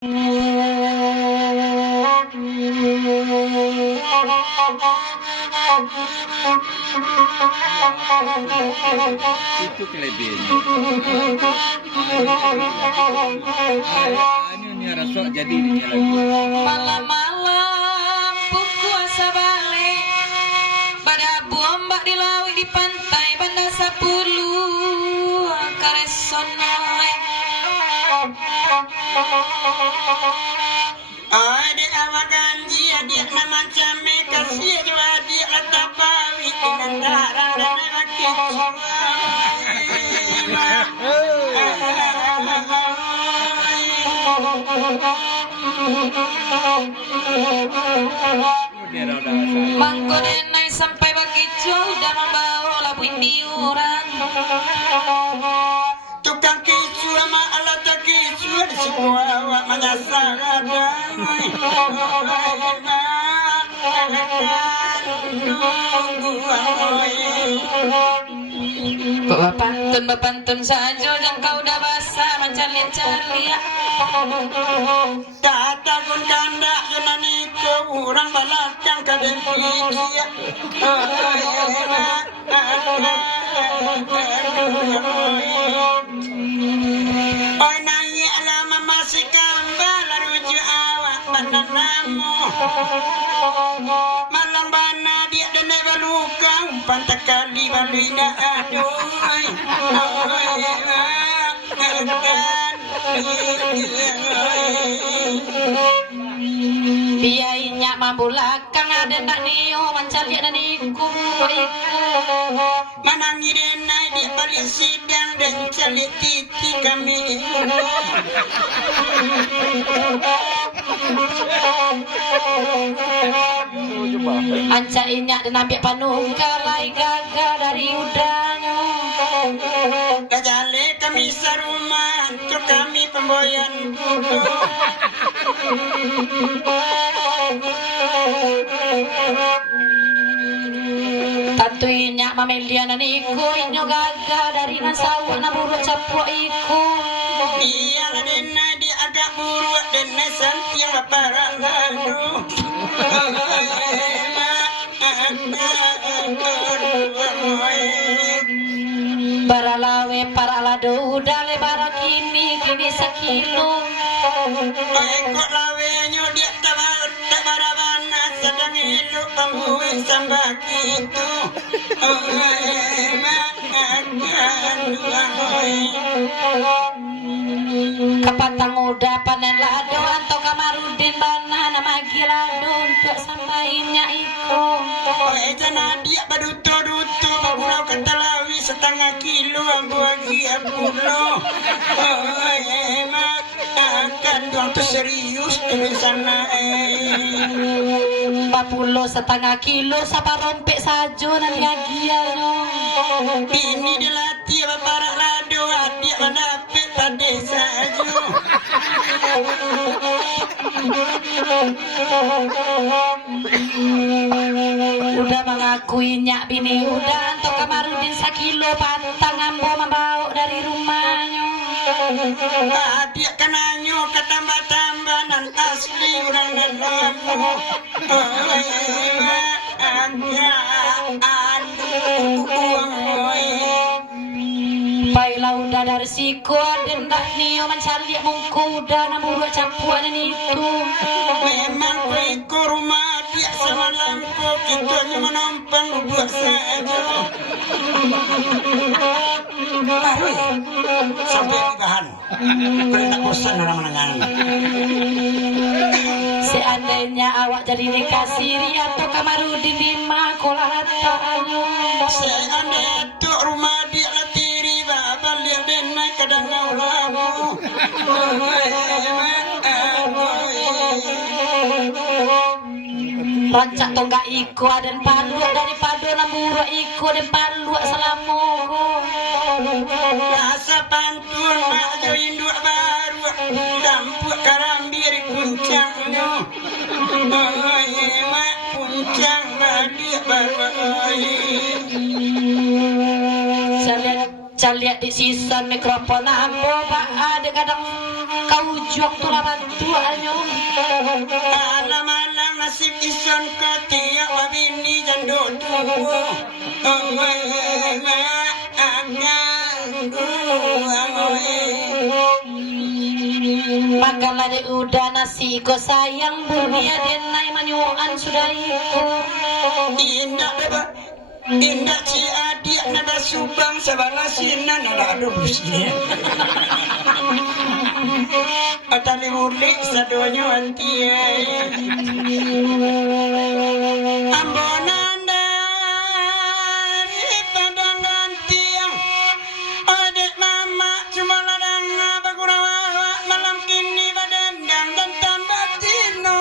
Itu kelebihannya. Ini rasok jadi ini lagi. Malam-malam puasa balik pada bombak di laut di pantai Banda 10 karesonoe Ade awagan dia nama came kasih jua dia atapawi dengan darah dan Mangko denai sampai begitu udah membawa labu indiuran tukang kisu sama alat kisu di sebuah awak menyasar damai Bapantun saja dan kau udah basah mencari-cari Tatakun kandak Yunani ke orang balakang kaden pikia Oi nangi alama masih kambal rujuk awak pananamu Malang bana dia dan baluka umpan takali baluina aduh biayanya mambulakang ada nak niyo mencari dan iku manangi denai di balik sidang dan cari titi kami anca inyak dan ambil panunggal lai gagal dari udang kajale kami sarumah untuk kami pemboyan Tantu inyak mamelianan iku inyo gagal dari nasawa na buruk capuk iku biar denai di agak buruk denai santiang parang lalu baralawe paralado udah lebar kini sekilo Ekor lawenyo dia tak barabana sedang elok pembuih sambak itu kapatang udah panen lado anto kamarudin bana nama gilado untuk sampainya iku Jana dia baduto-duto Pulau Kentalawi setengah kilo Ambuagi apulo Akan doang tu serius Di sana 40 setengah kilo sapa rompek sajo nanti agiano Ini dilatih bapak lado Adik menapik pada sajo udah mengakui nyak bini udah anto kamarudin sakilo pantang ambo membawa dari rumahnya Adik kenanyo ketambah-tambah nan asli orang dan lamu Baiklah udah dari siku dendak niyo mencari mungku udah namuruk campuran itu memang ke rumah dia semalamku kita hanya menumpang buat saja sampai di bahan kena bosan orang menengan seandainya awak jadi nikasiri atau kamarudin di makolataanyo seandainya tu rumah dia latiri babal dia denai kadang ngawlamu rancak tonggak iku dan paluak daripada namuruk iku dan paluak selamogo rasa pantun mak join dua baru dampuk karambir kuncangnya mak kuncang balik baru saya lihat di sisa mikrofon ambo pak ada kadang kau juang tu laban tua anyo. Alam-alam nasib ison ko tiyak wabini jando tuwo. Makanlah de udah nasi ko sayang bunia denai manyuan sudah iko. Indah beba. Indah si adik nada subang sabana sinan nada ada busnya. Atali mulik sadonya antia. Ambonanda di padangan tiang. Adik mama cuma ladang bagurawa malam kini badendang dan tambah tinon.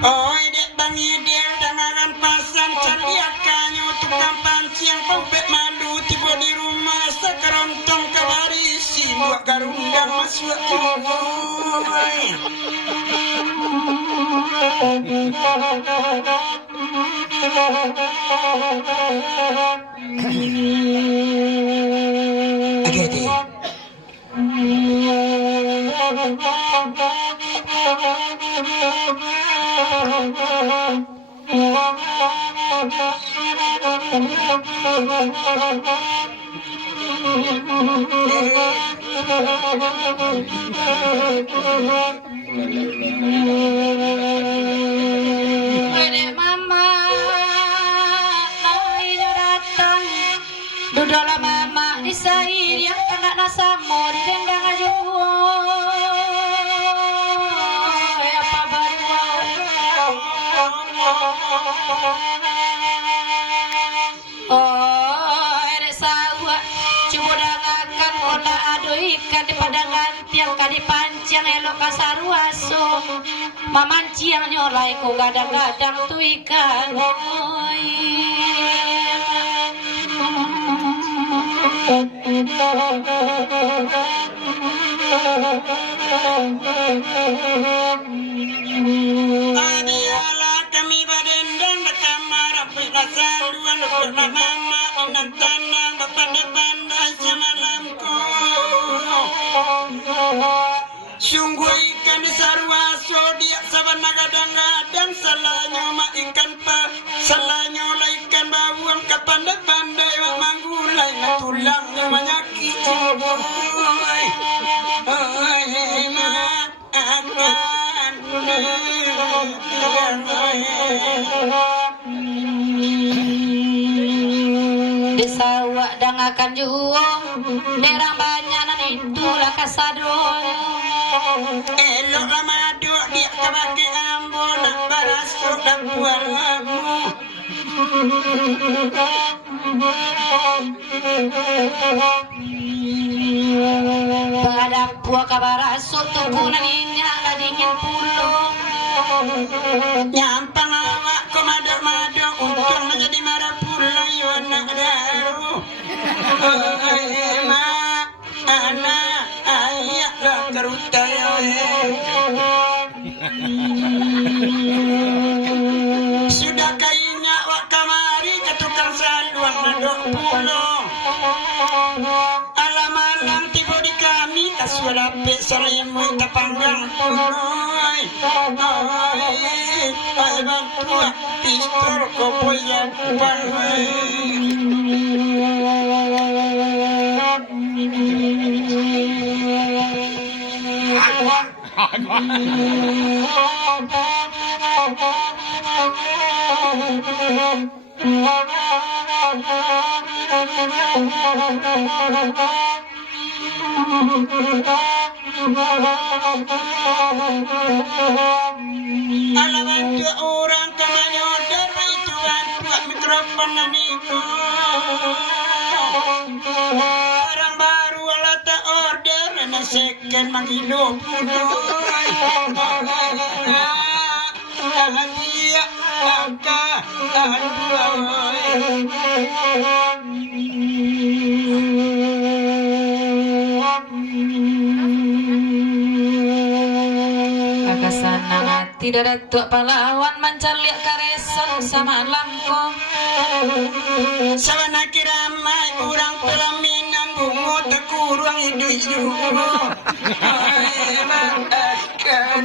Oi dek bangi dia dangaran pasang cariakannya tukang pancing pembek malu tiba di rumah sekerontong kawarisi buat garundang masuk oi. Agati. Adek mama, namanya datang. Duduklah mama di sair yang kena nasamo di dendang aja. Apa baru? Oh, adek sawa, coba dangakan olah ado ikan di padangan tiang kadi pancing elok kasaruaso. Mamanciang nyolai ko gadang-gadang tu ikan. Adiala kami badendang kamar pina saluan pina mama unan tanang bapada pandai semalamku. Sungguh ikan di sarwaso dia sabana gadang-gadang salahnya ma ikan pa salahnya la ikan bawang kapandai-pandai wa manggulai na tulang manyaki oi oi ma akan Desawak dangakan juo derang banyanan itulah kasadron. Elok lama duk dia kebaki ambo nak barasuk dan buat kamu. Pengadap buah kabarasuk tukunan inyak lah dingin pulung. Nyampang awak ko madok-madok untung menjadi marah pula yo anak daru. Ma anak ayak lah kerutai sudah kainya wak kamari ke tukang saluang madok pulau. Alam-alam tiba di kami tak suara pek salimu tak panggang punoi. Oi bantu pistol ko punya panoi. Alaman tu orang kamanya order itu buat mikrofon naniku. Orang baru ala tak order na second manghidup. Dia angka Akasanang hati tidak ada tua pahlawan mencari kareson sama lamko. Sawana kiramai urang pelaminan bungo tekurang hidup. Maafkan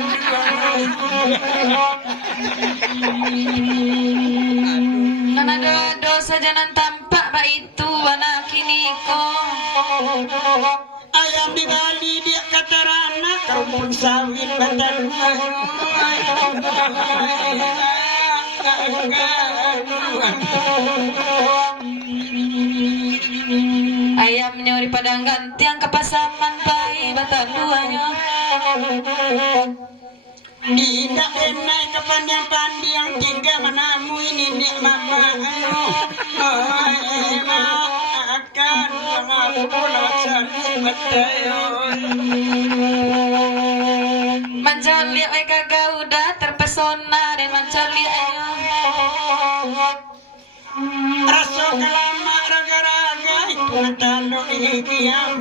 Nana dosa jangan tampak ba itu anak kini ko. Ayam di Bali dia kata rana kampung sawit badan. Ayam nyori padang gantiang kepasaman bayi batang duanya. Tidak kenai kepandiang-pandiang tinggal manamu ini nek mama akan mengampun cari batayon. Mencari kagak udah terpesona dan mencari ayo. Rasa kelama raga-raga itu tanda gigi yang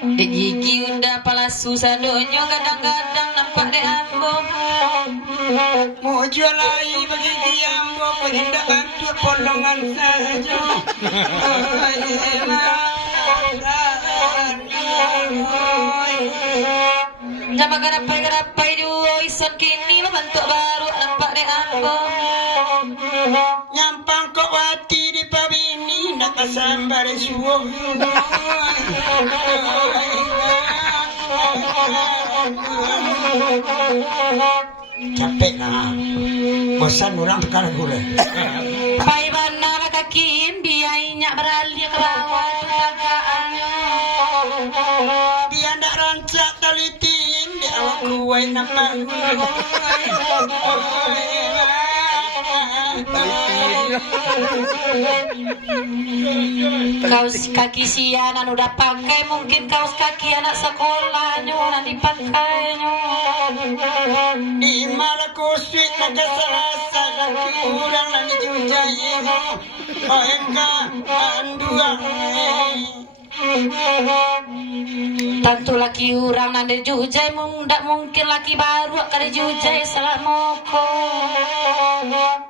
Dek gigi udah pala susah donyo kadang-kadang nampak dek ambo. mau jual lagi bagi giambo pengendak bantu polongan saja. Jama garapai dua ison kini lo bentuk baru nampak dek ambo. Nyampang kok wati di pabini nak kesambar suwung. Capek nah, bosan orang tekan gule. Pai mana lah kakim biayanya beralih ke bawah tetanggaannya. Dia ndak rancak talitin di awak kuai nampak. Kaos kaki sianan udah pakai, mungkin kaos kaki anak sekolahnya nanti pakainya. Di malah kusut nak keselasa laki orang lagi jujai. Mereka anduang. Tentu laki orang nanti jujai, ndak mungkin laki baru kada jujai selamoko.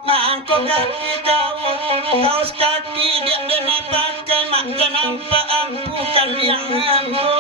Mangkok kaki kaos kaki dia denai pakai mak nampak ampu kalian ampu.